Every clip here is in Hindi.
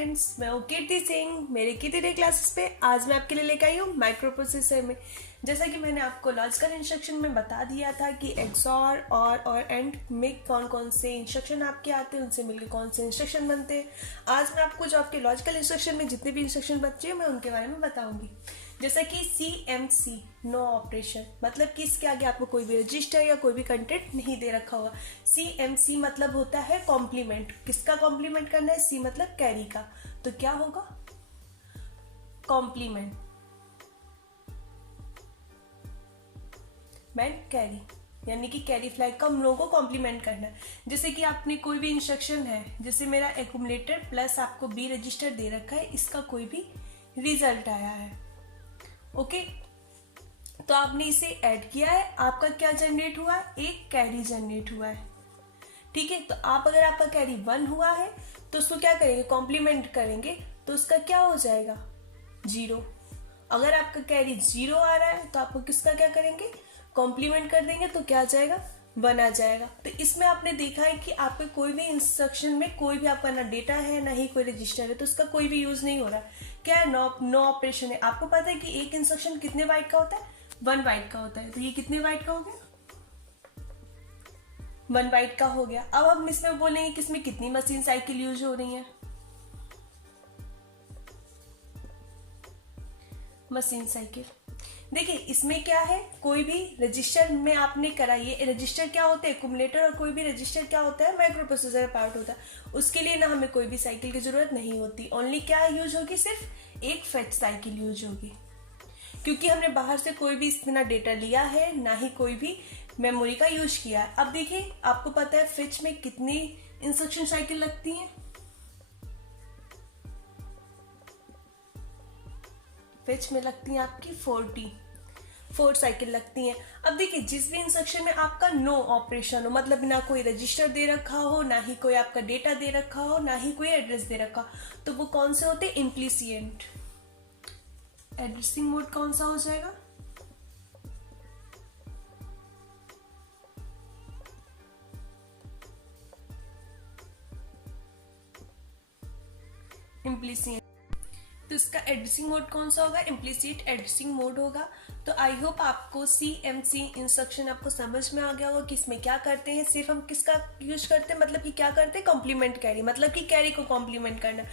फ्रेंड्स, मैं हूँ कीर्ति सिंह। मेरे कीर्ति डे क्लासेस पे आज मैं आपके लिए लेकर आई हूँ माइक्रो प्रोसेसर में। जैसा कि मैंने आपको लॉजिकल इंस्ट्रक्शन में बता दिया था कि एक्सॉर और एंड में कौन कौन से इंस्ट्रक्शन आपके आते हैं, उनसे मिलकर कौन से इंस्ट्रक्शन बनते हैं। आज मैं आपको जो आपके लॉजिकल इंस्ट्रक्शन में जितने भी इंस्ट्रक्शन बचे हैं मैं उनके बारे में बताऊंगी। जैसा कि CMC नो ऑपरेशन, मतलब कि इसके आगे आपको कोई भी रजिस्टर या कोई भी कंटेंट नहीं दे रखा होगा। CMC मतलब होता है कॉम्प्लीमेंट। किसका कॉम्प्लीमेंट करना है? C मतलब कैरी का, तो क्या होगा? कॉम्प्लीमेंट मैन कैरी, यानी कि कैरी फ्लैग का हम लोगों को कॉम्प्लीमेंट करना है। जैसे कि आपने कोई भी इंस्ट्रक्शन है, जैसे मेरा एक्यूमुलेटर प्लस आपको B रजिस्टर दे रखा है, इसका कोई भी रिजल्ट आया है, ओके, तो आपने इसे ऐड किया है, आपका क्या जनरेट हुआ है? एक कैरी जनरेट हुआ है, ठीक है। तो आप अगर आपका कैरी 1 हुआ है तो उसको क्या करेंगे? कॉम्प्लीमेंट करेंगे, तो उसका क्या हो जाएगा? 0। अगर आपका कैरी 0 आ रहा है तो आपको किसका क्या करेंगे? कॉम्प्लीमेंट कर देंगे, तो क्या आ जाएगा? 1 आ जाएगा। तो इसमें आपने देखा है कि आपके कोई भी इंस्ट्रक्शन में कोई भी आपका ना डेटा है ना ही कोई रजिस्टर है, तो उसका कोई भी यूज नहीं हो रहा है। क्या है? नो ऑपरेशन है। आपको पता है कि एक इंस्ट्रक्शन कितने बाइट का होता है? 1 बाइट का होता है। तो ये कितने बाइट का हो गया? 1 बाइट का हो गया। अब हम इसमें बोलेंगे कि इसमें कितनी मशीन साइकिल यूज हो रही है। मशीन साइकिल, देखिए इसमें क्या है, कोई भी रजिस्टर में आपने कराइए। रजिस्टर क्या होते हैं? एक्यूमुलेटर, और कोई भी रजिस्टर क्या होता है? माइक्रो प्रोसेसर पार्ट होता है। उसके लिए ना हमें कोई भी साइकिल की जरूरत नहीं होती। ओनली क्या यूज होगी? सिर्फ एक फेच साइकिल यूज होगी, क्योंकि हमने बाहर से कोई भी इतना डेटा लिया है, ना ही कोई भी मेमोरी का यूज किया है। अब देखिए, आपको पता है फेच में कितनी इंस्ट्रक्शन साइकिल लगती है? फेच में लगती है आपकी 4 साइकिल लगती हैं। अब देखिए, जिस भी इंस्ट्रक्शन में आपका नो ऑपरेशन हो, मतलब ना कोई रजिस्टर दे रखा हो, ना ही कोई आपका डेटा दे रखा हो, ना ही कोई एड्रेस दे रखा, तो वो कौन से होते हैं? इम्प्लिसिएंट। एड्रेसिंग मोड कौन सा हो जाएगा? इम्प्लिसिएंट। तो इसका एड्रेसिंग मोड कौन सा होगा? इम्प्लिसिट एड्रेसिंग मोड होगा। तो आई होप आपको CMC इंस्ट्रक्शन आपको समझ में आ गया होगा कि इसमें क्या करते हैं। सिर्फ हम किसका यूज करते हैं, मतलब कि क्या करते हैं? कॉम्प्लीमेंट कैरी, मतलब कि कैरी को कॉम्प्लीमेंट करना।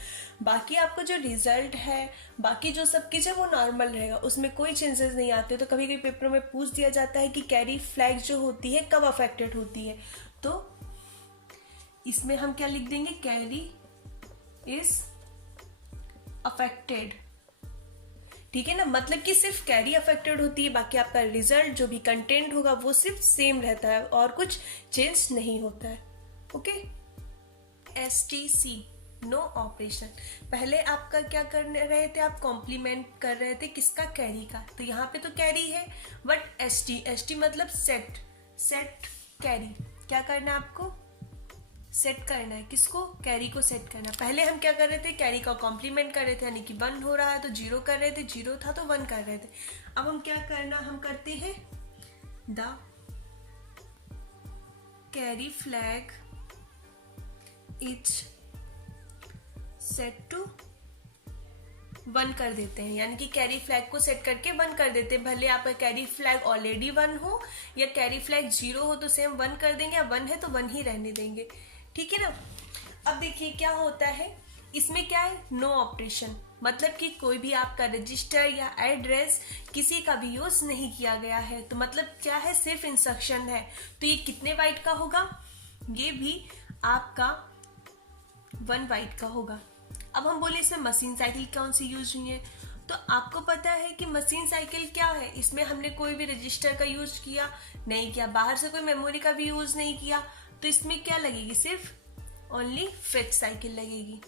बाकी आपको जो रिजल्ट है, बाकी जो सब कुछ है वो नॉर्मल रहेगा, उसमें कोई चेंजेस नहीं आते। तो कभी कभी पेपर में पूछ दिया जाता है कि कैरी फ्लैग जो होती है कब अफेक्टेड होती है, तो इसमें हम क्या लिख देंगे? कैरी इज अफेक्टेड, ठीक है ना। मतलब कि सिर्फ कैरी अफेक्टेड होती है, बाकी आपका रिजल्ट जो भी कंटेंट होगा वो सिर्फ सेम रहता है और कुछ चेंज नहीं होता है, ओके। STC नो ऑपरेशन, पहले आपका क्या कर रहे थे? आप कॉम्प्लीमेंट कर रहे थे किसका? कैरी का। तो यहाँ पे तो कैरी है, बट ST मतलब सेट कैरी, क्या करना है आपको? सेट करना है। किसको? कैरी को सेट करना। पहले हम क्या कर रहे थे? कैरी का कॉम्प्लीमेंट कर रहे थे, यानी कि 1 हो रहा है तो 0 कर रहे थे, 0 था तो 1 कर रहे थे। अब हम क्या करना, हम करते हैं the carry flag is set to 1 कर देते हैं, यानी कि कैरी फ्लैग को सेट करके 1 कर देते हैं। भले आपका कैरी फ्लैग ऑलरेडी 1 हो या कैरी फ्लैग 0 हो, तो सेम 1 कर देंगे। या 1 है तो 1 ही रहने देंगे, ठीक है ना। अब देखिए क्या होता है इसमें, क्या है? नो ऑपरेशन, मतलब कि कोई भी आपका रजिस्टर या एड्रेस किसी का भी यूज नहीं किया गया है। तो मतलब क्या है? सिर्फ इंस्ट्रक्शन है। तो ये कितने बाइट का होगा? ये भी आपका 1 बाइट का होगा। अब हम बोले इसमें मशीन साइकिल कौन सी यूज हुई है, तो आपको पता है कि मशीन साइकिल क्या है? इसमें हमने कोई भी रजिस्टर का यूज किया नहीं किया, बाहर से कोई मेमोरी का भी यूज नहीं किया, तो इसमें क्या लगेगी? सिर्फ ओनली फेच साइकिल लगेगी,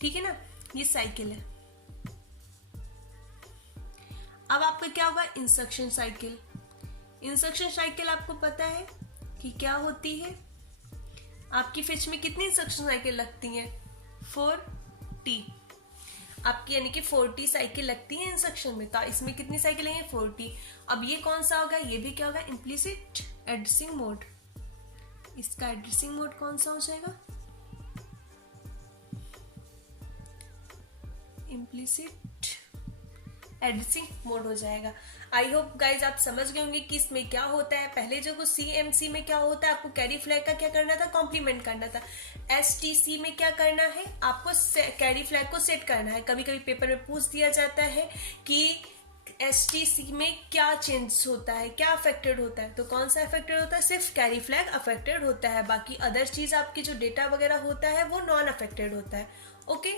ठीक है ना। ये साइकिल है। अब आपका क्या होगा? Instruction cycle. इंस्ट्रक्शन साइकिल आपको पता है कि क्या होती है? आपकी फेच में कितनी इंस्ट्रक्शन साइकिल लगती हैं? 4T आपकी, यानी कि 4T साइकिल लगती है इंस्ट्रक्शन में। तो इसमें कितनी साइकिल है? 4T। अब ये कौन सा होगा? ये भी क्या होगा? Implicit addressing mode. इसका एड्रेसिंग मोड कौन सा हो जाएगा? इम्प्लिसिट एडिसिंग मोड हो जाएगा। आई होप गाइज आप समझ गए होंगे कि इसमें क्या होता है। पहले जो CMC में क्या होता है, आपको कैरी फ्लैग का क्या करना था, कॉम्प्लीमेंट करना था। STC में क्या करना है, आपको कैरी फ्लैग को सेट करना है। कभी कभी पेपर में पूछ दिया जाता है कि STC में क्या चेंज होता है, क्या अफेक्टेड होता है, तो कौन सा अफेक्टेड होता है, सिर्फ कैरी फ्लैग अफेक्टेड होता है, बाकी अदर चीज आपकी जो डेटा वगैरह होता है वो नॉन अफेक्टेड होता है। ओके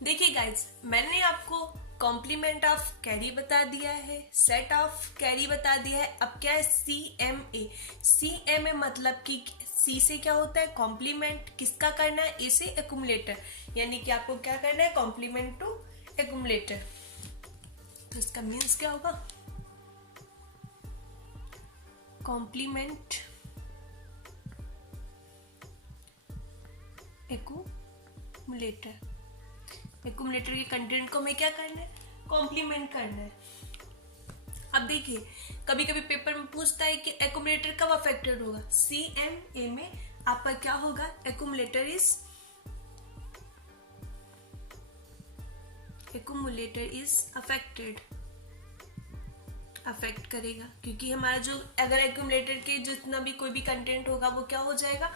देखिए गाइज, मैंने आपको कॉम्प्लीमेंट ऑफ कैरी बता दिया है, सेट ऑफ कैरी बता दिया है। अब क्या है CMA मतलब कि C से क्या होता है, कॉम्प्लीमेंट, किसका करना है, A से एक्यूमुलेटर, यानी कि आपको क्या करना है, कॉम्प्लीमेंट टू एक्यूमुलेटर। तो इसका मीन्स क्या होगा, कॉम्प्लीमेंट एक्यूमुलेटर। एक्यूमुलेटर के कंटेंट को हमें क्या करना है, कॉम्प्लीमेंट करना है। अब देखिए कभी कभी पेपर में पूछता है कि एक्यूमुलेटर कब अफेक्टेड होगा। CMA में आपका क्या होगा, एक्यूमुलेटर इज अफेक्टेड, अफेक्ट करेगा, क्योंकि हमारा जो अगर एक्यूमुलेटर के जितना भी कोई भी कंटेंट होगा वो क्या हो जाएगा,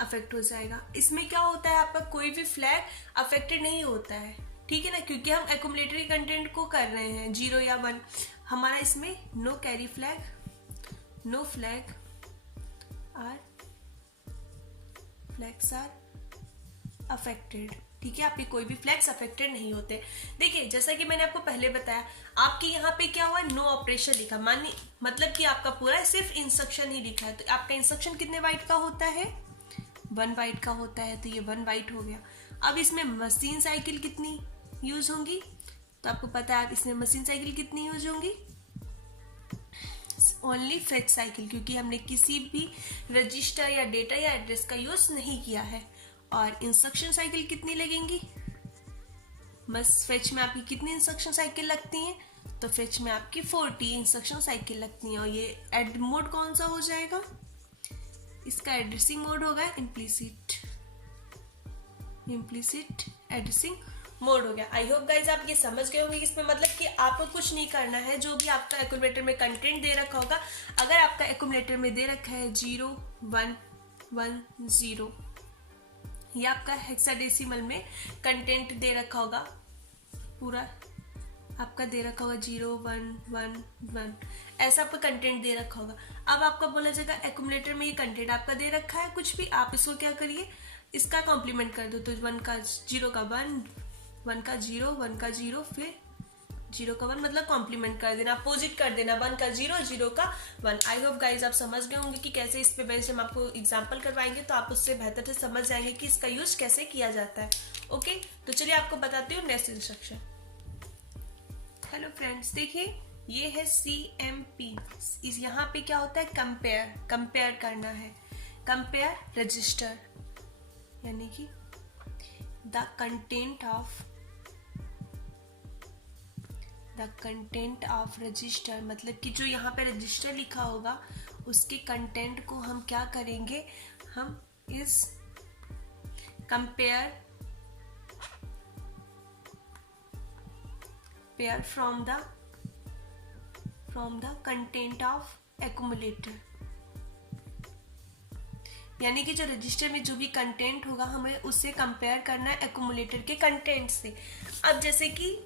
अफेक्ट हो जाएगा। इसमें क्या होता है, आपका कोई भी फ्लैग अफेक्टेड नहीं होता है, ठीक है ना, क्योंकि हम एक्यूमुलेटर के कंटेंट को कर रहे हैं 0 या 1। हमारा इसमें no carry flag, no flag are flags are affected, ठीक है, आपके कोई भी फ्लैग्स अफेक्टेड नहीं होते। देखिए जैसा कि मैंने आपको पहले बताया, आपके यहाँ पे क्या हुआ, नो ऑपरेशन लिखा, मानिए मतलब कि आपका पूरा सिर्फ इंस्ट्रक्शन ही लिखा है। तो आपका इंस्ट्रक्शन कितने बाइट का होता है, 1 बाइट का होता है, तो ये 1 बाइट हो गया। अब इसमें मशीन साइकिल कितनी यूज होंगी, तो आपको पता है इसमें मशीन साइकिल कितनी यूज होंगी, ओनली फेच साइकिल, क्योंकि हमने किसी भी रजिस्टर या डेटा या एड्रेस का यूज नहीं किया है। और इंस्ट्रक्शन साइकिल कितनी लगेंगी, बस फेच में आपकी कितनी इंस्ट्रक्शन साइकिल लगती हैं, तो फेच में आपकी 40 इंस्ट्रक्शन साइकिल लगती हैं। और ये एड मोड कौन सा हो जाएगा, इसका एड्रेसिंग मोड होगा इम्प्लिसिट एड्रेसिंग मोड हो गया। आई होप गाइज आप ये समझ गए होंगे। इसमें मतलब कि आपको कुछ नहीं करना है, जो भी आपका एक्यूमुलेटर में कंटेंट दे रखा होगा, अगर आपका एक्यूमुलेटर में दे रखा है 0 1 1 0, ये आपका हेक्साडेसिमल में कंटेंट दे रखा होगा, पूरा आपका दे रखा होगा 0 1 1 1, ऐसा आपका कंटेंट दे रखा होगा। अब आपका बोला जाएगा एक्यूमुलेटर में ये कंटेंट आपका दे रखा है कुछ भी, आप इसको क्या करिए, इसका कॉम्प्लीमेंट कर दो। तो 1 का 0 का 1, 1 का 0, 1 का 0, फिर 0 का 1, मतलब कॉम्प्लीमेंट कर देना, अपोजिट कर देना, 1 का 0, 0 का 1। आई होप गाइज आप समझ गए होंगे कि कैसे इस पे बेस्ड हम आपको एग्जांपल करवाएंगे, तो आप उससे बेहतर से समझ जाएंगे कि इसका यूज कैसे किया जाता है। ओके तो चलिए आपको बताती हूँ नेक्स्ट इंस्ट्रक्शन। हेलो फ्रेंड्स, देखिए ये है CMP। इस यहाँ पे क्या होता है, कंपेयर करना है, कंपेयर रजिस्टर, यानी कि द कंटेंट ऑफ रजिस्टर, मतलब कि जो यहाँ पे रजिस्टर लिखा होगा उसके कंटेंट को हम क्या करेंगे, हम इस compare from the content of accumulator, यानी कि जो रजिस्टर में जो भी कंटेंट होगा हमें उससे कंपेयर करना है एक्यूमुलेटर के कंटेंट से। अब जैसे कि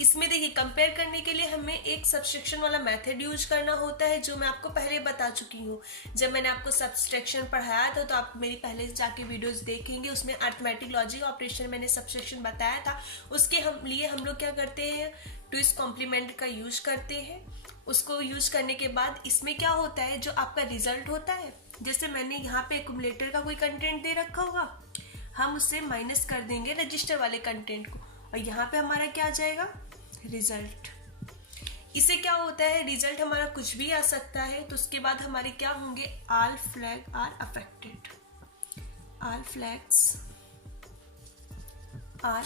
इसमें देखिए कंपेयर करने के लिए हमें एक सब्सट्रैक्शन वाला मेथड यूज करना होता है, जो मैं आपको पहले बता चुकी हूँ। जब मैंने आपको सब्सट्रैक्शन पढ़ाया था तो आप मेरी पहले जाके वीडियोस देखेंगे, उसमें अरिथमेटिक लॉजिक ऑपरेशन मैंने सब्सट्रैक्शन बताया था। उसके लिए हम लोग क्या करते हैं, ट्विस्ट कॉम्प्लीमेंट का यूज करते हैं। उसको यूज करने के बाद इसमें क्या होता है, जो आपका रिजल्ट होता है, जैसे मैंने यहाँ पे एक्यूमुलेटर का कोई कंटेंट दे रखा होगा, हम उससे माइनस कर देंगे रजिस्टर वाले कंटेंट को, और यहाँ पे हमारा क्या आ जाएगा, रिजल्ट। इससे क्या होता है, रिजल्ट हमारा कुछ भी आ सकता है। तो उसके बाद हमारे क्या होंगे, all flag are affected, all flags are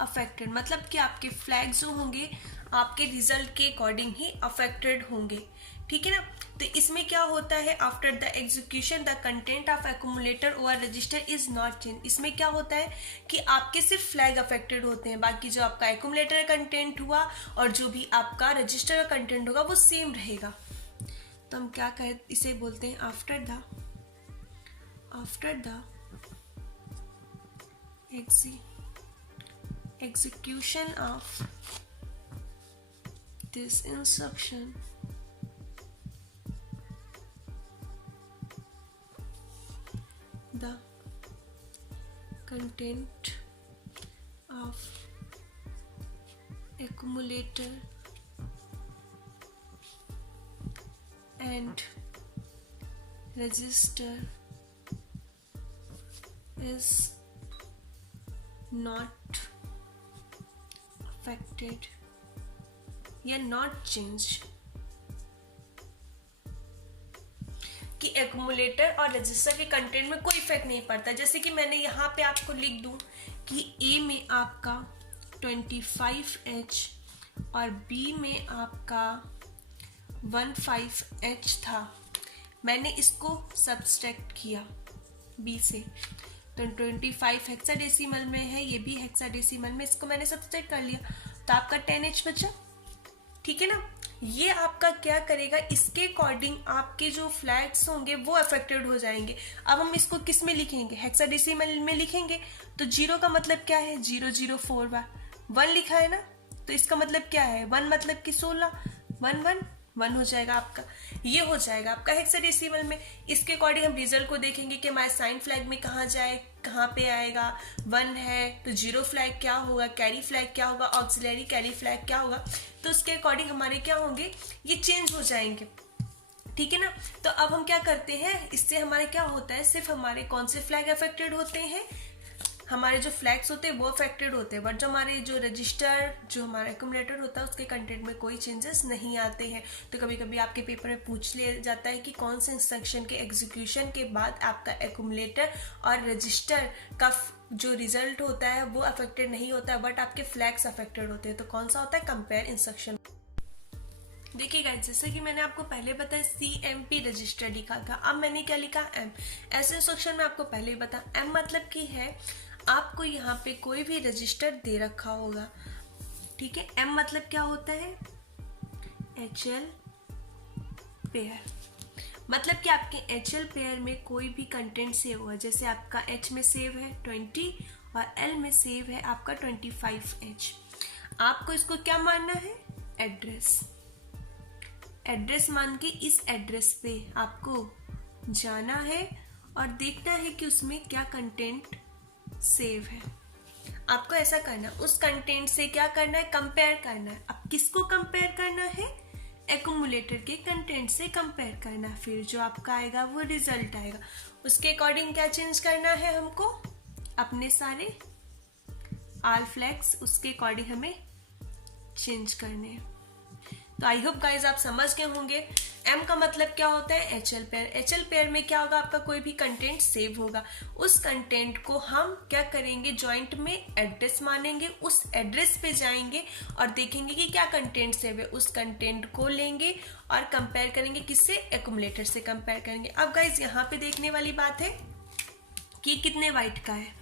affected, मतलब कि आपके फ्लैग्स जो होंगे आपके रिजल्ट के अकॉर्डिंग ही अफेक्टेड होंगे। ठीक है ना। तो इसमें क्या होता है, after the execution the content of accumulator over register is not change. इसमें क्या होता है कि आपके सिर्फ फ्लैग अफेक्टेड होते हैं, बाकी जो आपका एक्यूमुलेटर कंटेंट हुआ और जो भी आपका रजिस्टर का कंटेंट होगा वो सेम रहेगा। तो हम क्या कह इसे बोलते हैं, after the execution of this instruction the content of accumulator and register is not affected या not changed, कि एक्यूमुलेटर और रजिस्टर के कंटेंट में कोई इफेक्ट नहीं पड़ता। जैसे कि मैंने यहाँ पे आपको लिख दूं कि ए में आपका 25H और बी में आपका 15H था, मैंने इसको सब्सट्रैक्ट किया बी से, तो 25 हेक्साडेसिमल में है, ये भी हेक्साडेसिमल में, इसको मैंने सब्सट्रैक्ट कर लिया, तो आपका 10H बचा। ठीक है ना। ये आपका क्या करेगा, इसके अकॉर्डिंग आपके जो फ्लैग्स होंगे वो अफेक्टेड हो जाएंगे। अब हम इसको किस में लिखेंगे, हेक्साडेसिमल में लिखेंगे। तो 0 का मतलब क्या है, 004 बार 1 लिखा है ना, तो इसका मतलब क्या है, 1 मतलब कि 16, 1 हो जाएगा आपका, ये हो जाएगा आपका हेक्साडेसिमल में। इसके अकॉर्डिंग हम रिजल्ट को देखेंगे कि हमारे साइन फ्लैग में कहाँ जाए, कहाँ पे आएगा, 1 है तो 0 फ्लैग क्या होगा, कैरी फ्लैग क्या होगा, ऑक्सिलरी कैरी फ्लैग क्या होगा, तो उसके अकॉर्डिंग हमारे क्या होंगे, ये चेंज हो जाएंगे। ठीक है ना। तो अब हम क्या करते हैं, इससे हमारे क्या होता है, सिर्फ हमारे कौन से फ्लैग अफेक्टेड होते हैं, हमारे जो फ्लैग्स होते हैं वो अफेक्टेड होते हैं, बट जो हमारे जो रजिस्टर, जो हमारा एक्यूमुलेटर होता है उसके कंटेंट में कोई चेंजेस नहीं आते हैं। तो कभी कभी आपके पेपर में पूछ लिया जाता है कि कौन से इंस्ट्रक्शन के एग्जीक्यूशन के बाद आपका एक्यूमुलेटर और रजिस्टर का जो रिजल्ट होता है वो अफेक्टेड नहीं होता है, बट आपके फ्लैग्स अफेक्टेड होते हैं। तो कौन सा होता है, कंपेयर इंस्ट्रक्शन। देखिए गाइस, जैसे कि मैंने आपको पहले बताया CMP रजिस्टर लिखा था, अब मैंने क्या लिखा, M। ऐसे इंस्ट्रक्शन में आपको पहले ही बता, M मतलब कि है आपको यहाँ पे कोई भी रजिस्टर दे रखा होगा। ठीक है। M मतलब क्या होता है, HL पेयर, मतलब कि आपके HL पेयर में कोई भी कंटेंट सेव हुआ, जैसे आपका H में सेव है 20 और L में सेव है आपका 25H। आपको इसको क्या मानना है, एड्रेस मान के इस एड्रेस पे आपको जाना है और देखना है कि उसमें क्या कंटेंट सेव है। आपको ऐसा करना, उस कंटेंट से क्या करना है, कंपेयर करना है। अब किसको कंपेयर करना है, एक्यूमुलेटर के कंटेंट से कंपेयर करना, फिर जो आपका आएगा वो रिजल्ट आएगा। उसके अकॉर्डिंग क्या चेंज करना है हमको, अपने सारे आल फ्लैग्स उसके अकॉर्डिंग हमें चेंज करने हैं। तो आई होप गाइज आप समझ गए होंगे। M का मतलब क्या होता है, HL पेयर। HL पेयर में क्या होगा, आपका कोई भी कंटेंट सेव होगा, उस कंटेंट को हम क्या करेंगे, जॉइंट में एड्रेस मानेंगे, उस एड्रेस पे जाएंगे और देखेंगे कि क्या कंटेंट सेव है, उस कंटेंट को लेंगे और कंपेयर करेंगे, किससे, एक्यूमुलेटर से कंपेयर करेंगे। अब गाइज यहाँ पे देखने वाली बात है कि कितने बाइट का है,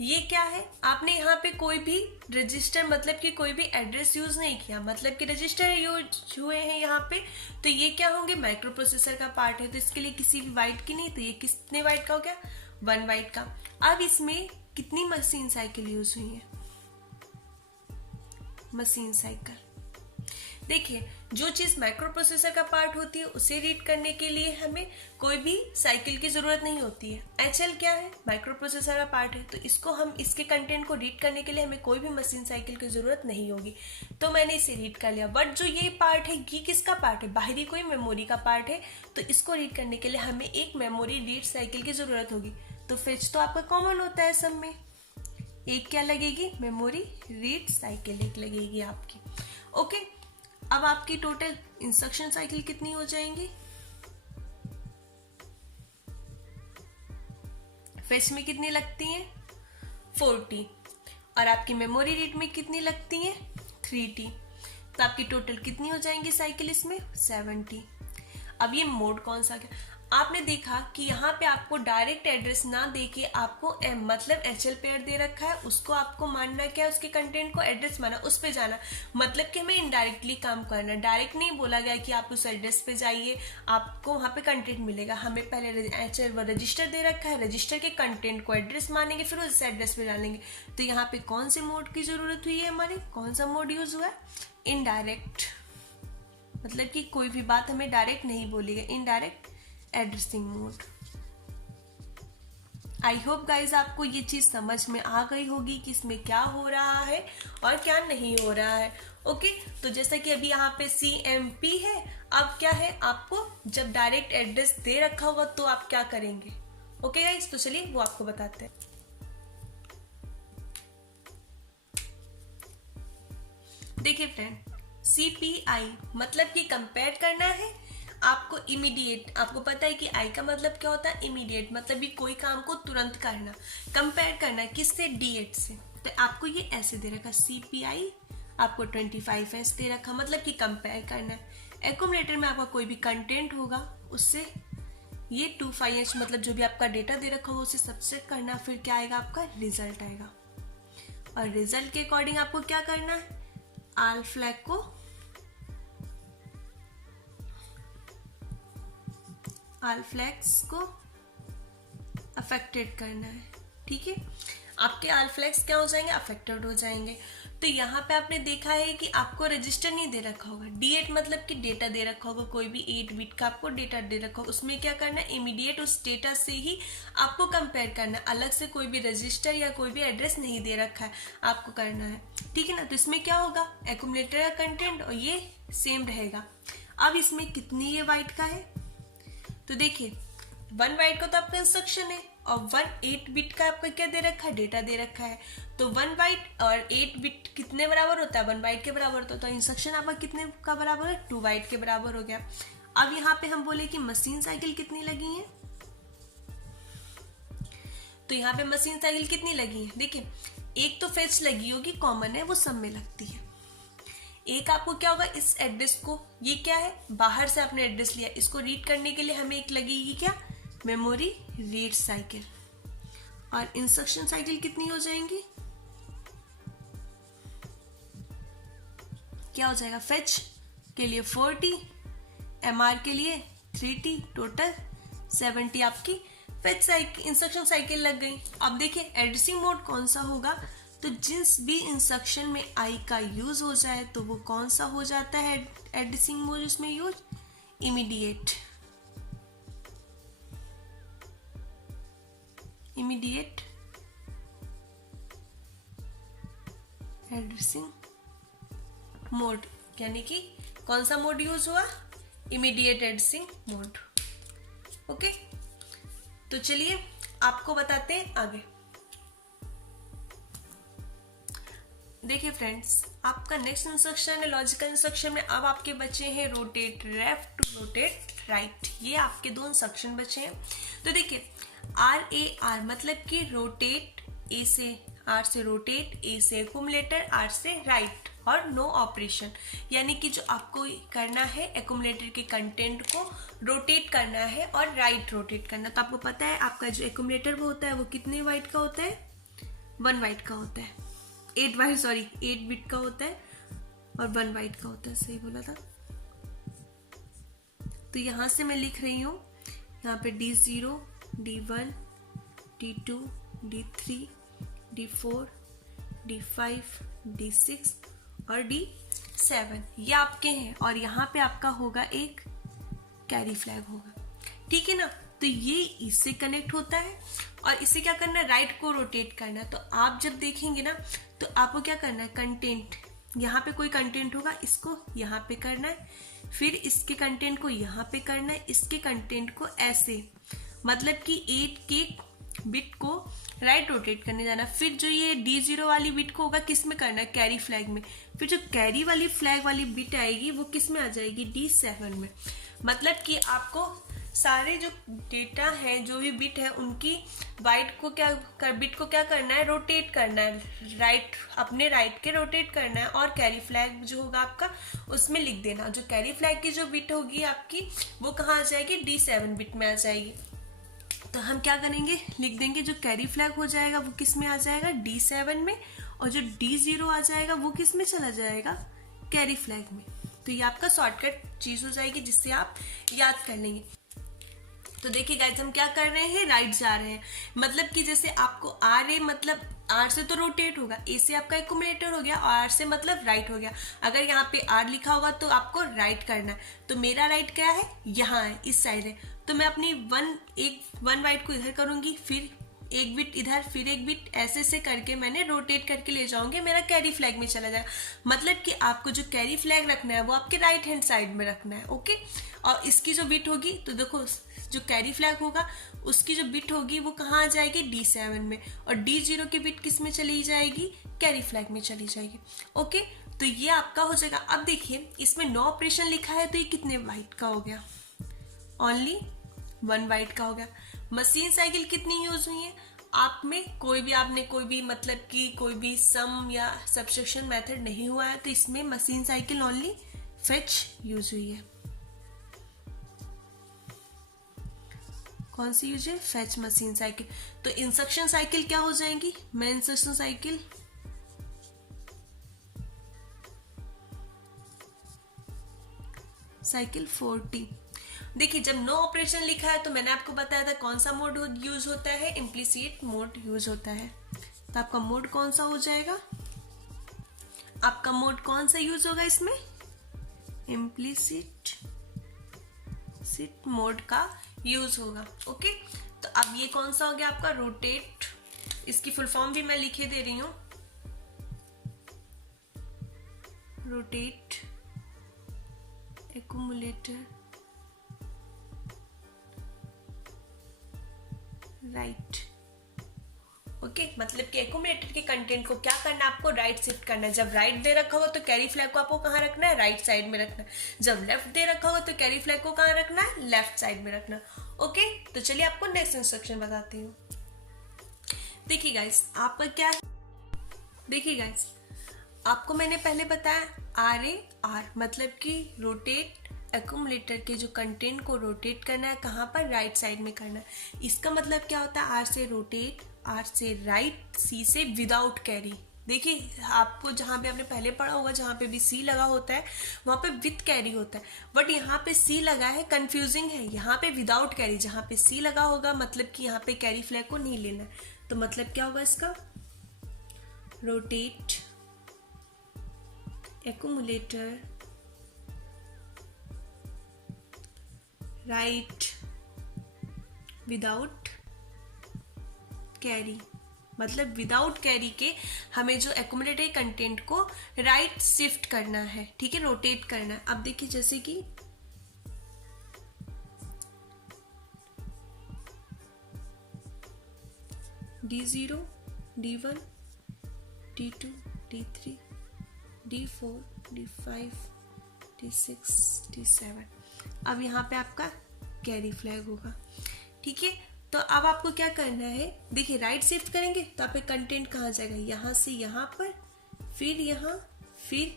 ये क्या है, आपने यहाँ पे कोई भी रजिस्टर मतलब कि कोई भी एड्रेस यूज नहीं किया, मतलब कि रजिस्टर यूज हुए हैं यहाँ पे, तो ये क्या होंगे, माइक्रो प्रोसेसर का पार्ट है, तो इसके लिए किसी भी बाइट की नहीं, तो ये कितने बाइट का हो गया, 1 बाइट का। अब इसमें कितनी मशीन साइकिल यूज हुई है, मशीन साइकिल। देखिए, जो चीज माइक्रो प्रोसेसर का पार्ट होती है उसे रीड करने के लिए हमें कोई भी साइकिल की जरूरत नहीं होती है। HL क्या है, माइक्रो प्रोसेसर का पार्ट है, तो इसको हम इसके कंटेंट को रीड करने के लिए हमें कोई भी मशीन साइकिल की जरूरत नहीं होगी, तो मैंने इसे रीड कर लिया। बट जो ये पार्ट है, ये किसका पार्ट है, बाहरी कोई मेमोरी का पार्ट है, तो इसको रीड करने के लिए हमें एक मेमोरी रीड साइकिल की जरूरत होगी। तो फेच तो आपका कॉमन होता है सब में, एक क्या लगेगी, मेमोरी रीड साइकिल एक लगेगी आपकी। ओके, अब आपकी टोटल इंस्ट्रक्शन साइकिल कितनी हो जाएंगी, फेच में कितनी लगती हैं, 4T, और आपकी मेमोरी रीड में कितनी लगती हैं, 3T। तो आपकी टोटल कितनी हो जाएंगी साइकिल इसमें 70। अब ये मोड कौन सा क्या, आपने देखा कि यहाँ पे आपको डायरेक्ट एड्रेस ना दे के आपको मतलब HL पेयर दे रखा है, उसको आपको मानना क्या है, उसके कंटेंट को एड्रेस माना, उस पे जाना, मतलब कि हमें इनडायरेक्टली काम करना। डायरेक्ट नहीं बोला गया कि आप उस एड्रेस पे जाइए आपको वहाँ पे कंटेंट मिलेगा। हमें पहले HL रजिस्टर दे रखा है, रजिस्टर के कंटेंट को एड्रेस मानेंगे, फिर उस एड्रेस पे डालेंगे। तो यहाँ पे कौन से मोड की जरूरत हुई है, हमारी कौन सा मोड यूज हुआ है, इनडायरेक्ट, मतलब कि कोई भी बात हमें डायरेक्ट नहीं बोली गई, indirect addressing mode. I hope guys आपको ये चीज समझ में आ गई होगी कि इसमें क्या हो रहा है और क्या नहीं हो रहा है। ओके, तो जैसा कि अभी यहाँ पे CMP है, अब क्या है, आपको जब डायरेक्ट एड्रेस दे रखा होगा तो आप क्या करेंगे। ओके गाइज, तो चलिए वो आपको बताते हैं। देखिए फ्रेंड, CPI मतलब कि कंपेयर करना है आपको इमीडिएट। आपको पता है कि आई का मतलब क्या होता है, इमीडिएट, मतलब कि कोई काम को तुरंत करना। कंपेयर करना किससे, D8 से। तो आपको ये ऐसे दे रखा CPI, आपको 25S दे रखा, मतलब कि कंपेयर करना है। एक्यूमुलेटर में आपका कोई भी कंटेंट होगा उससे ये 25H मतलब जो भी आपका डेटा दे रखा होगा उसे सबसेट करना, फिर क्या आएगा, आपका रिजल्ट आएगा। और रिजल्ट के अकॉर्डिंग आपको क्या करना है, आल फ्लैग को आल फ्लैग्स को अफेक्टेड करना है। ठीक है, आपके आल फ्लैग्स क्या हो जाएंगे, अफेक्टेड हो जाएंगे। तो यहाँ पे आपने देखा है कि आपको रजिस्टर नहीं दे रखा होगा, D8 मतलब कि डेटा दे रखा होगा, कोई भी 8 बिट का आपको डेटा दे रखा होगा, उसमें क्या करना है, इमीडिएट उस डेटा से ही आपको कंपेयर करना है। अलग से कोई भी रजिस्टर या कोई भी एड्रेस नहीं दे रखा है, आपको करना है। ठीक है ना, तो इसमें क्या होगा, एक्यूमुलेटर का कंटेंट और ये सेम रहेगा। अब इसमें कितनी ये बाइट का है, तो देखिए 1 बाइट का तो आपका इंस्ट्रक्शन है और 1 8 बिट का आपका क्या दे रखा है, डेटा दे रखा है। तो 1 बाइट और 8 बिट कितने बराबर होता है, 1 बाइट के बराबर होता है। तो इंस्ट्रक्शन आपका कितने का बराबर है, 2 बाइट के बराबर हो गया। अब यहाँ पे हम बोले कि मशीन साइकिल कितनी लगी है, तो यहाँ पे मशीन साइकिल कितनी लगी है, देखिए एक तो फेच लगी होगी, कॉमन है, वो सब में लगती है। एक आपको क्या होगा, इस एड्रेस को, ये क्या है, बाहर से आपने एड्रेस लिया, इसको रीड करने के लिए हमें एक लगेगी क्या, मेमोरी रीड साइकिल। और इंस्ट्रक्शन साइकिल कितनी हो जाएंगी, क्या हो जाएगा, फेच के लिए 40, MR के लिए 3T, टोटल 70 आपकी फेच साइकिल इंस्ट्रक्शन साइकिल लग गई। अब देखिए एड्रेसिंग मोड कौन सा होगा, तो जिस भी इंस्ट्रक्शन में आई का यूज हो जाए तो वो कौन सा हो जाता है एड्रेसिंग मोड उसमें use, immediate. Immediate addressing mode, यानी कि कौन सा मोड यूज हुआ, इमीडिएट एड्रेसिंग मोड। ओके, तो चलिए आपको बताते हैं आगे। देखिए फ्रेंड्स, आपका नेक्स्ट इंस्ट्रक्शन है लॉजिकल इंस्ट्रक्शन में। अब आपके बचे हैं रोटेट लेफ्ट, रोटेट राइट, ये आपके 2 इंस्ट्रक्शन बचे हैं। तो देखिए RAR मतलब कि रोटेट, A से R से रोटेट, A से एक्यूमुलेटर, R से राइट, और नो ऑपरेशन, यानी कि जो आपको करना है एक्यूमुलेटर के कंटेंट को रोटेट करना है और राइट रोटेट करना। तो आपको पता है आपका जो एक्यूमुलेटर वो होता है वो कितने बाइट का होता है, 1 बाइट का होता है, 8 बिट का होता है और 1 बाइट का होता है, सही बोला था। तो यहां से मैं लिख रही हूं, यहाँ पे D0, D1, D2, D3, D4, D5, D6 और D7 ये आपके हैं। और यहाँ पे आपका होगा एक कैरी फ्लैग होगा, ठीक है ना। तो ये इससे कनेक्ट होता है और इससे क्या करना है, राइट को रोटेट करना। तो आप जब देखेंगे ना तो आपको क्या करना है, कंटेंट, यहाँ पे कोई कंटेंट होगा इसको यहाँ पे करना है, फिर इसके कंटेंट को यहाँ पे करना है, इसके कंटेंट को ऐसे, मतलब कि 8 के बिट को राइट रोटेट करने जाना। फिर जो ये D0 वाली बिट को होगा किस में करना है, कैरी फ्लैग में। फिर जो कैरी वाली फ्लैग वाली बिट आएगी वो किस में आ जाएगी, D7 में। मतलब कि आपको सारे जो डेटा है, जो भी बिट है, उनकी बिट को क्या करना है, रोटेट करना है, राइट, अपने राइट के रोटेट करना है, और कैरी फ्लैग जो होगा आपका उसमें लिख देना। जो कैरी फ्लैग की जो बिट होगी आपकी वो कहाँ आ जाएगी, D7 बिट में आ जाएगी। तो हम क्या करेंगे, लिख देंगे जो कैरी फ्लैग हो जाएगा वो किस में आ जाएगा, D7 में, और जो D0 आ जाएगा वो किस में चला जाएगा, कैरी फ्लैग में। तो ये आपका शॉर्टकट चीज हो जाएगी जिससे आप याद कर लेंगे। तो देखिए गाइस, हम क्या कर रहे हैं, राइट जा रहे हैं, मतलब कि जैसे आपको आर ए, मतलब आर से तो रोटेट होगा, ए से आपका एक्यूमुलेटर हो गया, और आर से मतलब राइट हो गया। अगर यहाँ पे आर लिखा होगा तो आपको राइट करना है। तो मेरा राइट क्या है, यहाँ है, इस साइड है। तो मैं अपनी वन राइट को इधर करूंगी, फिर एक बिट इधर, फिर एक बिट, ऐसे से करके मैंने रोटेट करके ले जाऊंगी, मेरा कैरी फ्लैग में चला जाएगा। मतलब कि आपको जो कैरी फ्लैग रखना है वो आपके राइट हैंड साइड में रखना है। ओके, और इसकी जो बिट होगी, तो देखो जो कैरी फ्लैग होगा उसकी जो बिट होगी वो कहाँ आ जाएगी, D7 में, और D0 की बिट किस में चली जाएगी, कैरी फ्लैग में चली जाएगी। ओके, तो ये आपका हो जाएगा। अब देखिए इसमें 9 ऑपरेशन लिखा है, तो ये कितने बाइट का हो गया, ओनली 1 बाइट का हो गया। मशीन साइकिल कितनी यूज हुई है, आप में आपने कोई भी मतलब कि कोई भी सम या सब्ट्रैक्शन मेथड नहीं हुआ है, तो इसमें machine cycle only fetch use हुई है। कौन सी यूज है, फेच मशीन साइकिल। तो इंस्ट्रक्शन साइकिल क्या हो जाएंगी, मैं इंस्ट्रक्शन साइकिल 40। देखिए जब नो ऑपरेशन लिखा है तो मैंने आपको बताया था कौन सा मोड यूज होता है, इम्प्लिसिट मोड यूज होता है। तो आपका मोड कौन सा हो जाएगा, आपका मोड कौन सा यूज होगा इसमें, इम्प्लिसिट मोड का यूज होगा। ओके, तो अब ये कौन सा हो गया आपका, रोटेट। इसकी फुल फॉर्म भी मैं लिखे दे रही हूं, रोटेट एक्यूमुलेटर राइट। ओके, मतलब कि एक्यूमुलेटर के कंटेंट को क्या करना है, आपको राइट शिफ्ट करना है। जब राइट दे रखा हो तो कैरी फ्लैग को आपको कहाँ रखना है, राइट साइड में रखना है। जब लेफ्ट दे रखा हो तो कैरी फ्लैग को कहाँ रखना है, लेफ्ट साइड में रखना। ओके, तो चलिए आपको नेक्स्ट इंस्ट्रक्शन बताती हूँ। देखिए गाइस, आपका क्या है, देखिए गाइस आपको मैंने पहले बताया RAR मतलब कि रोटेट एक्यूमुलेटर के जो कंटेंट को रोटेट करना है, कहाँ पर, राइट साइड में करना है। इसका मतलब क्या होता है, R से रोटेट, R से राइट, C से विदाउट कैरी। देखिए आपको जहाँ पे आपने पहले पढ़ा होगा, जहाँ पे भी C लगा होता है वहाँ पे विथ कैरी होता है, बट यहाँ पे C लगा है, कंफ्यूजिंग है। यहाँ पे विदाउट कैरी, जहाँ पे C लगा होगा मतलब कि यहाँ पे कैरी फ्लैग को नहीं लेना है। तो मतलब क्या होगा इसका, rotate accumulator right without carry, मतलब विदाउट कैरी के हमें जो एक्यूमुलेटर कंटेंट को राइट शिफ्ट करना है, ठीक है, रोटेट करना है। अब देखिए जैसे कि D0, D1, D2, D3, D4, D5, D6, D7। अब यहाँ पे आपका कैरी फ्लैग होगा, ठीक है। तो अब आपको क्या करना है, देखिए राइट शिफ्ट करेंगे तो आपका कंटेंट कहाँ जाएगा, यहाँ से यहाँ पर, फिर यहाँ, फिर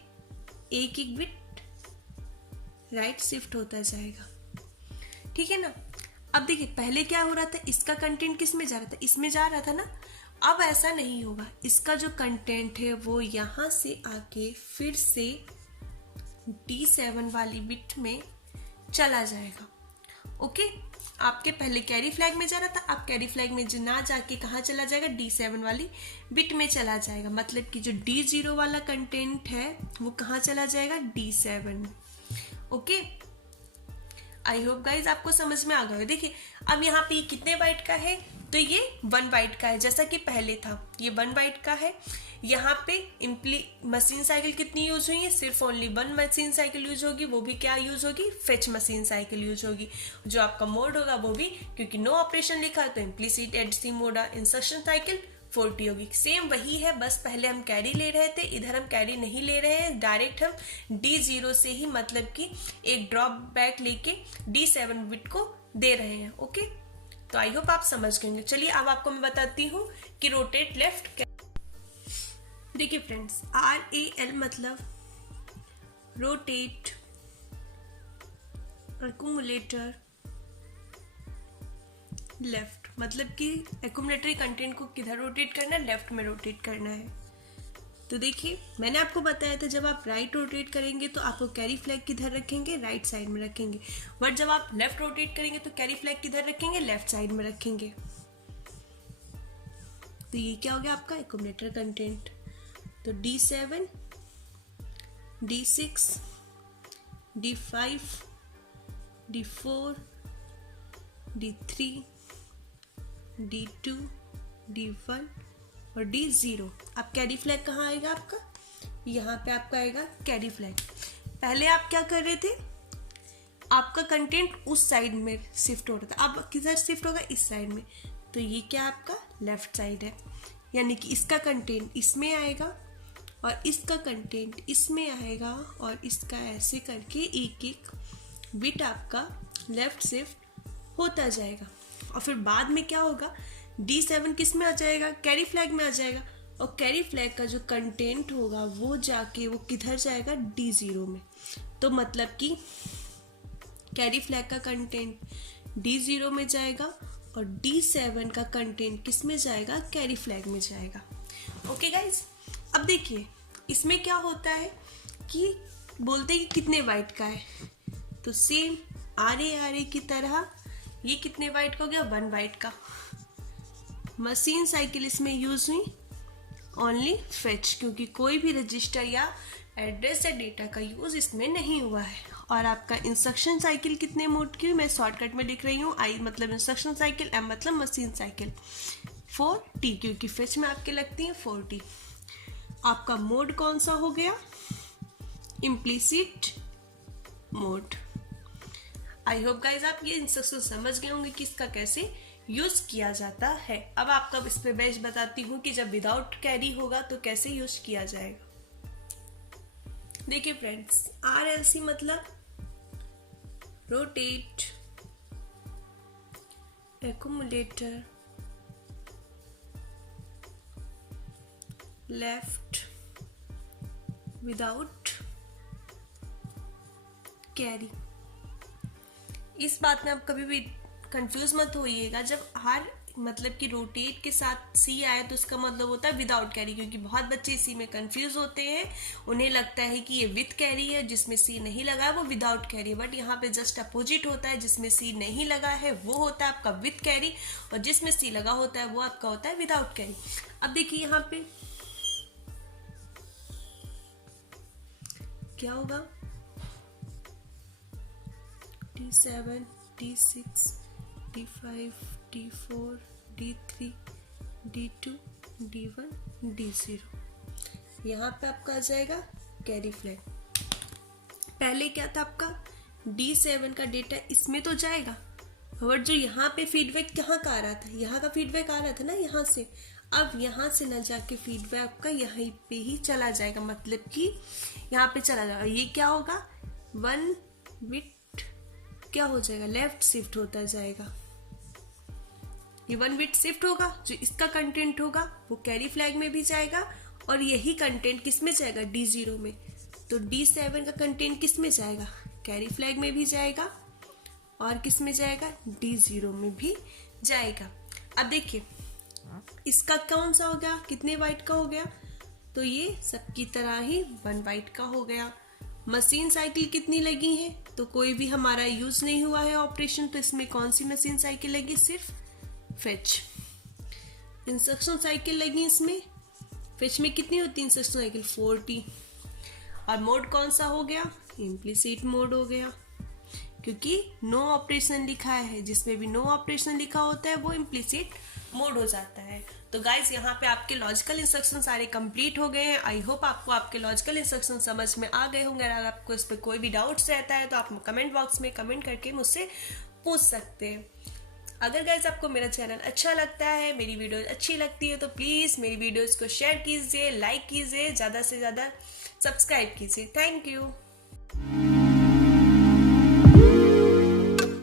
एक एक बिट राइट शिफ्ट होता जाएगा, ठीक है ना। अब देखिए पहले क्या हो रहा था, इसका कंटेंट किस में जा रहा था, इसमें जा रहा था ना। अब ऐसा नहीं होगा, इसका जो कंटेंट है वो यहाँ से आके फिर से D7 वाली बिट में चला जाएगा। ओके, आपके पहले कैरी फ्लैग में जा रहा था, अब कैरी फ्लैग में ना जाके कहाँ चला जाएगा, D7 वाली बिट में चला जाएगा। मतलब कि जो D0 वाला कंटेंट है वो कहाँ चला जाएगा, D7 में। ओके, आई होप गाइज आपको समझ में आ गया। देखिए अब यहाँ पे कितने बाइट का है, तो ये 1 बाइट का है, जैसा कि पहले था ये 1 बाइट का है। यहाँ पे मशीन साइकिल कितनी यूज हुई है, सिर्फ ओनली 1 मशीन साइकिल यूज होगी, वो भी क्या यूज होगी, फेच मशीन साइकिल यूज होगी। जो आपका मोड होगा वो भी, क्योंकि नो ऑपरेशन लिखा है तो implicit Etsy mode, instruction cycle 40 होगी। सेम वही है, बस पहले हम कैरी ले रहे थे, इधर हम कैरी नहीं ले रहे हैं, डायरेक्ट हम D0 से ही मतलब कि एक ड्रॉप बैक लेके D7 बिट को दे रहे हैं। ओके, तो आई होप आप समझ गए। चलिए अब आपको मैं बताती हूँ कि रोटेट लेफ्ट। देखिए फ्रेंड्स, RAL मतलब रोटेट एक्यूमुलेटर लेफ्ट, मतलब कि एक्यूमुलेटरी कंटेंट को किधर रोटेट करना है, लेफ्ट में रोटेट करना है। तो देखिए मैंने आपको बताया था जब आप राइट रोटेट करेंगे तो आपको कैरी फ्लैग किधर रखेंगे, राइट साइड में रखेंगे, बट जब आप लेफ्ट रोटेट करेंगे तो कैरी फ्लैग किधर रखेंगे, लेफ्ट साइड में रखेंगे। तो ये क्या हो गया आपका एक्यूमुलेटर कंटेंट। तो D7, D6, D5, D4, D3, D2, D1 और D0। अब कैरी फ्लैग कहाँ आएगा आपका, यहाँ पे आपका आएगा कैरी फ्लैग। पहले आप क्या कर रहे थे, आपका कंटेंट उस साइड में शिफ्ट हो रहा था, अब किधर शिफ्ट होगा, इस साइड में। तो ये क्या आपका लेफ्ट साइड है, यानी कि इसका कंटेंट इसमें आएगा और इसका कंटेंट इसमें आएगा और इसका ऐसे करके एक एक बिट आपका लेफ्ट शिफ्ट होता जाएगा। और फिर बाद में क्या होगा, D7 किस में आ जाएगा, कैरी फ्लैग में आ जाएगा, और कैरी फ्लैग का जो कंटेंट होगा वो जाके वो किधर जाएगा, D0 में। तो मतलब कि कैरी फ्लैग का कंटेंट D0 में जाएगा और D7 का कंटेंट किस में जाएगा, कैरी फ्लैग में जाएगा। ओके गाइज, अब देखिए इसमें क्या होता है कि बोलते हैं कि कितने बाइट का है, तो सेम RA की तरह ये कितने बाइट का हो गया, 1 बाइट का। मशीन साइकिल इसमें यूज हुई ओनली फेच, क्योंकि कोई भी रजिस्टर या एड्रेस या डेटा का यूज इसमें नहीं हुआ है। और आपका इंस्ट्रक्शन साइकिल कितने मोड की, मैं शॉर्टकट में लिख रही हूँ, I मतलब इंस्ट्रक्शन साइकिल, M मतलब मशीन साइकिल, 4T, क्योंकि फेच में आपके लगती है 4T। आपका मोड कौन सा हो गया, implicit mode. I hope guys आप ये इंस्ट्रक्शन समझ गए होंगे कि इसका कैसे यूज किया जाता है। अब आपका इस पे बेस्ट बताती हूँ कि जब विदाउट कैरी होगा तो कैसे यूज किया जाएगा। देखिए फ्रेंड्स, RLC मतलब rotate accumulator left without carry. इस बात में आप कभी भी कंफ्यूज मत होइएगा, जब हर मतलब कि रोटेट के साथ C आए तो उसका मतलब होता है विदाउट कैरी, क्योंकि बहुत बच्चे इसी में कंफ्यूज होते हैं, उन्हें लगता है कि ये विथ कैरी है, जिसमें C नहीं लगा है वो विदाउट कैरी है, बट यहाँ पे जस्ट अपोजिट होता है, जिसमें C नहीं लगा है वो होता है आपका विथ कैरी, और जिसमें C लगा होता है वो आपका होता है विदाउट कैरी। अब देखिए यहाँ पे क्या होगा, D7, D6, D5, D4, D3, D2, D1, D0। यहाँ पे आपका आ जाएगा कैरी फ्लैग। पहले क्या था आपका, D7 का डेटा इसमें तो जाएगा, बट जो यहाँ पे फीडबैक कहाँ का आ रहा था, यहाँ का फीडबैक आ रहा था ना यहाँ से, अब यहाँ से ना जाके फीडबैक आपका यहीं पे ही चला जाएगा, मतलब कि यहाँ पे चला जाएगा। ये क्या होगा, 1 बिट क्या हो जाएगा, लेफ्ट शिफ्ट होता जाएगा। ये 1 बिट शिफ्ट होगा, जो इसका कंटेंट होगा वो कैरी फ्लैग में भी जाएगा, और यही कंटेंट किस में जाएगा, D0 में। तो D7 का कंटेंट किस में जाएगा, कैरी फ्लैग में भी जाएगा, और किस में जाएगा, D0 में भी जाएगा। अब देखिए इसका कौन सा हो गया, कितने बाइट का हो गया, तो ये सबकी तरह ही 1 बाइट का हो गया। मशीन साइकिल कितनी लगी है, तो कोई भी हमारा यूज नहीं हुआ है ऑपरेशन, तो इसमें कौन सी मशीन साइकिल लगी, सिर्फ फेच। इंस्ट्रक्शन साइकिल लगी इसमें, फेच में कितनी होती है इंस्ट्रक्शन साइकिल, 4T। और मोड कौन सा हो गया, इम्प्लिसिट मोड हो गया, क्योंकि नो ऑपरेशन लिखा है, जिसमें भी नो ऑपरेशन लिखा होता है वो इम्प्लिसिट मोड हो जाता है। तो गाइज यहाँ पे आपके लॉजिकल इंस्ट्रक्शन सारे कंप्लीट हो गए हैं। आई होप आपको आपके लॉजिकल इंस्ट्रक्शन समझ में आ गए होंगे। अगर आपको इस पर कोई भी डाउट्स रहता है तो आप कमेंट बॉक्स में कमेंट करके मुझसे पूछ सकते हैं। अगर गाइज आपको मेरा चैनल अच्छा लगता है, मेरी वीडियोस अच्छी लगती है, तो प्लीज़ मेरी वीडियोस को शेयर कीजिए, लाइक कीजिए, ज़्यादा से ज़्यादा सब्सक्राइब कीजिए। Thank you.